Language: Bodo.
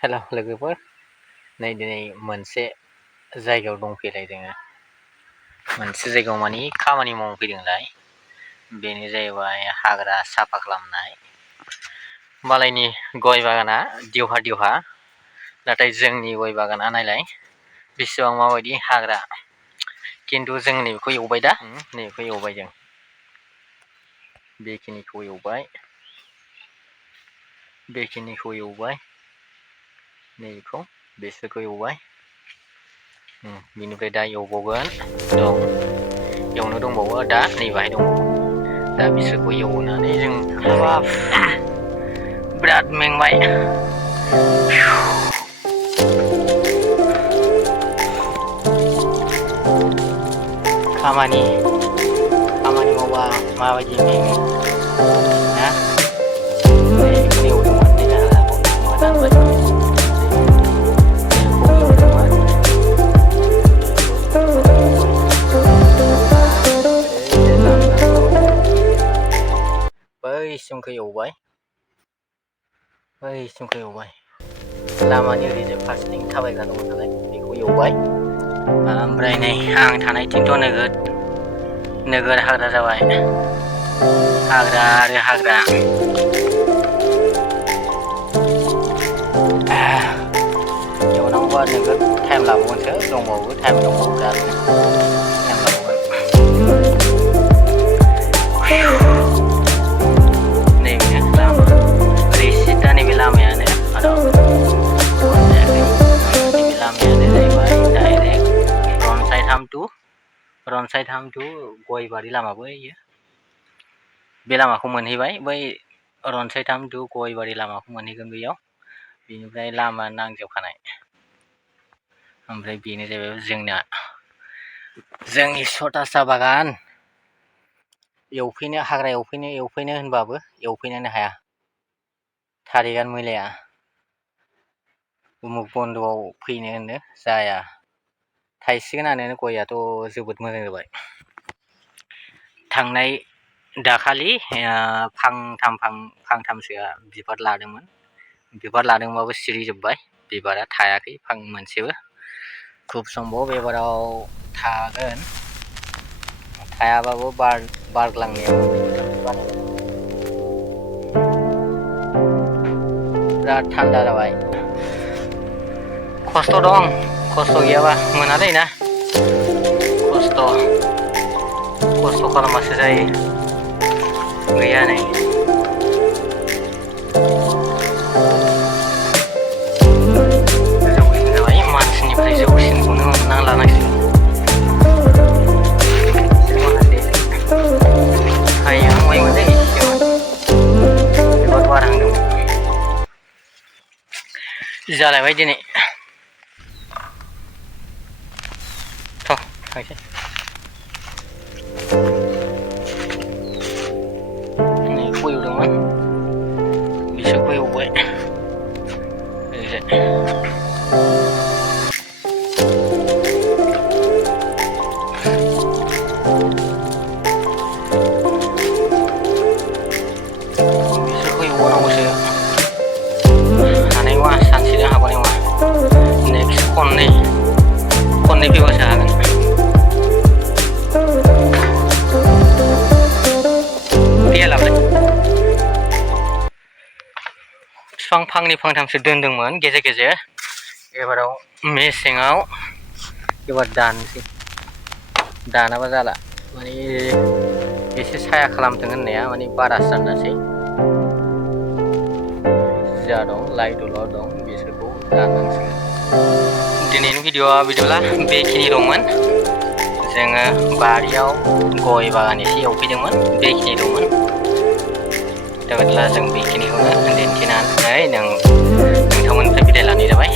हेल' लोगोफोर, नै दिनै मोनसे जायगायाव दंफैलाय जोङो। मोनसे जायगायाव माने खामानि मावनो फैदोंलाय। बेनो जाहैबाय हाग्रा साफा खालामनाय। मालायनि गय बागाना दिवहा नाथाय जोंनि गय बागाना नायलाय बेसेबां माबायदि हाग्रा। खिन्थु जों नैबेखौ एवबाय दा, नैबेखौ एवबाय जों। बेखिनिखौ एवबाय, बेखिनिखौ एवबाय, नैबेखौ बेसोरखौ एवबाय। बिनिफ्राय दा एवबावगोन दं, एवनो दंबावो दा नैबाहाय दंबावो। दा बिसोरखौ एवनानै जों हाबाब बिराद मेंबाय। खामानि मावबा माबायदि मेङो ना? बेखौनो एवदोंमोन, नै दा दानबाय। बैसिमखौ एवबाय, लामानि ओरैजाय फारसेथिं थाबायग्रा दङ नालाय बेखौ एवबाय। ओमफ्राय नै आं थानायथिंथ' नोगोर हाग्रा जाबाय। हाग्रा आरो हाग्रा। एवनांगौबा नोगोद टाइम लाबावगोनसो, टाइम दंबावो आरो टाइम लाबावगोन। नैबे लामा, ओरै सिदा नैबे लामायानो नैबे लामायानो जाहैबाय डाइरेक्ट रनसाय थाम टु गयबारि लामा बैयो। बे लामाखौ मोनहैबाय, बै रनसाय थाम टु गयबारि लामाखौ मोनहैगोन बैयाव। बेनिफ्राय लामा नांजोबखानाय। ओमफ्राय बेनो जाहैबाय जोंनि सता साहा बागान। हाग्रा एवफैनो होनबाबो एवफैनोनो हाया। थारिगानो मिलाया। उमुग बन्द'आव फैनो होनो जाया। थाइसिगोनानो गयाथ' जोबोद मोजां जाबाय। थांनाय दाखालि फांथामसोआ बिबार लादोंमोन। बिबार लादोंबाबो सिरिजोब्बाय, बिबारा थायाखै फां मोनसेबो। खुब सम्भब एबाराव थागोन, थायाबाबो बारग्लांनायाव बिराद थान्दा जाबाय। खस्थ' दं, खस्थ' गैयाबा मोनालै ना। खस्थ' खालामबासो जायो। गैया नै जौसिन जाबाय, मानसिनिफ्राय जौसिनखौनो हमना लानांसिगोन। हायहांबायमोनलै एसेमोन, जोबोद बारहांदोंमोन। जालायबाय दिनै। थांसै। नैखौ एवदोंमोन, बिसोरखौ एवबाय। बिसोरखौ एवबावनांगौसो। हानाय नङा, सानसेनो हागौनाय नङा। नेक्स्ट खननै फैबासो हागोन। बिफां फांनै फांथामसो दोनदोंमोन गेजेर। एबाराव मेसेङाव दानसै। दानाबा जाला, माने एसे साया खालामथों होननाया माने बारासो जानोसै। जा दं लाइ दलर दं बिसोरखौ दाननांसिगोन। दिनैनि भिडिअ'आ बिदिब्ला बेखिनि दंमोन। जोङो बारियाव गय बागान एसे एवफैदोंमोन, बेखिनि दंमोन। दा बिदिब्ला जों बेखिनिखौनो दिन्थिनानै नोंथांमोननिफ्राय बिदाय लानाय जाबाय।